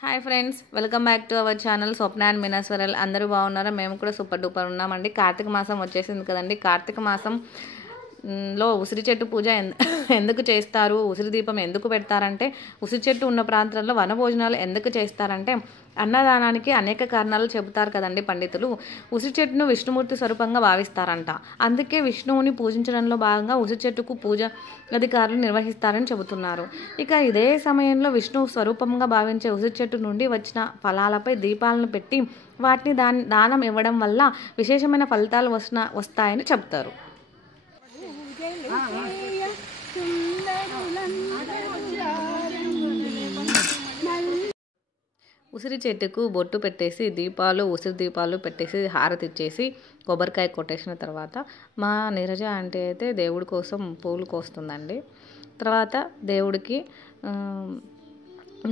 Hi friends, welcome back to our channel Swapna and మీనాస్వరల్. అందరూ బాగున్నారా? మేము కూడా సూపర్ డూపర్ ఉన్నామండి. కార్తీక మాసం వచ్చేసింది కదండి. కార్తీక మాసం లో ఉసిరి చెట్టు పూజ ఎందుకు చేస్తారు, ఉసిరి దీపం ఎందుకు పెడతారంటే, ఉసిరి చెట్టు ఉన్న ప్రాంతాల్లో వనభోజనాలు ఎందుకు చేస్తారంటే అన్నదానానికి అనేక కారణాలు చెబుతారు కదండి పండితులు. ఉసిరి చెట్టును విష్ణుమూర్తి స్వరూపంగా భావిస్తారంట. అందుకే విష్ణువుని పూజించడంలో భాగంగా ఉసిరి చెట్టుకు పూజ అధికారులు నిర్వహిస్తారని చెబుతున్నారు. ఇక ఇదే సమయంలో విష్ణువు స్వరూపంగా భావించే ఉసిరి చెట్టు నుండి వచ్చిన ఫలాలపై దీపాలను పెట్టి వాటిని దానం ఇవ్వడం వల్ల విశేషమైన ఫలితాలు వస్తాయని చెప్తారు. ఉసిరి చెట్టుకు బొట్టు పెట్టేసి ఉసిరి దీపాలు పెట్టేసి హారతి ఇచ్చేసి కొబ్బరికాయ కొట్టేసిన తర్వాత మా నీరజ ఆంటీ అయితే దేవుడి కోసం పూలు కోస్తుందండి. తర్వాత దేవుడికి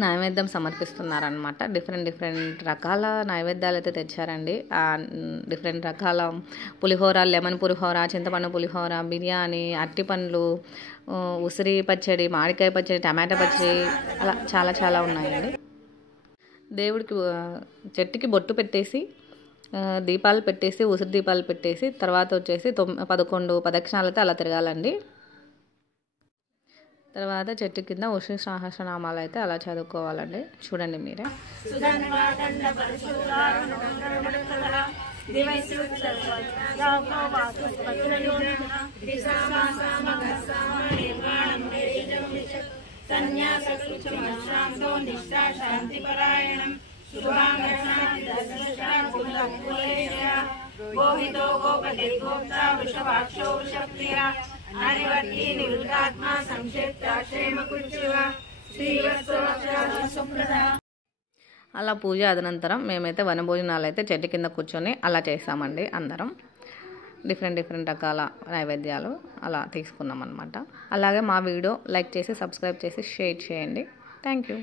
నైవేద్యం సమర్పిస్తున్నారనమాట. డిఫరెంట్ రకాల నైవేద్యాలు అయితే తెచ్చారండి. డిఫరెంట్ రకాల పులిహోర, లెమన్ పులిహోర, చింతపండు పులిహోర, బిర్యానీ, అరటి పండ్లు, ఉసిరి పచ్చడి, మామిడికాయ పచ్చడి, టమాటా పచ్చడి, అలా చాలా ఉన్నాయండి. దేవుడికి చెట్టుకి బొట్టు పెట్టేసి దీపాలు పెట్టేసి ఉసిరి దీపాలు పెట్టేసి తర్వాత వచ్చేసి 11 ప్రదక్షిణాలతో అలా తిరగాలండి. తర్వాత చెట్టు కింద ఉసిరి సహస్రనామాలు అయితే అలా చదువుకోవాలండి. చూడండి మీరే. అలా పూజ అనంతరం మేమైతే వనభోజనాలు అయితే చెట్టు కింద కూర్చొని అలా చేస్తామండి. అందరం డిఫరెంట్ రకాల నైవేద్యాలు అలా తీసుకున్నాం అనమాట. అలాగే మా వీడియో లైక్ చేసి సబ్స్క్రైబ్ చేసి షేర్ చేయండి. Thank you.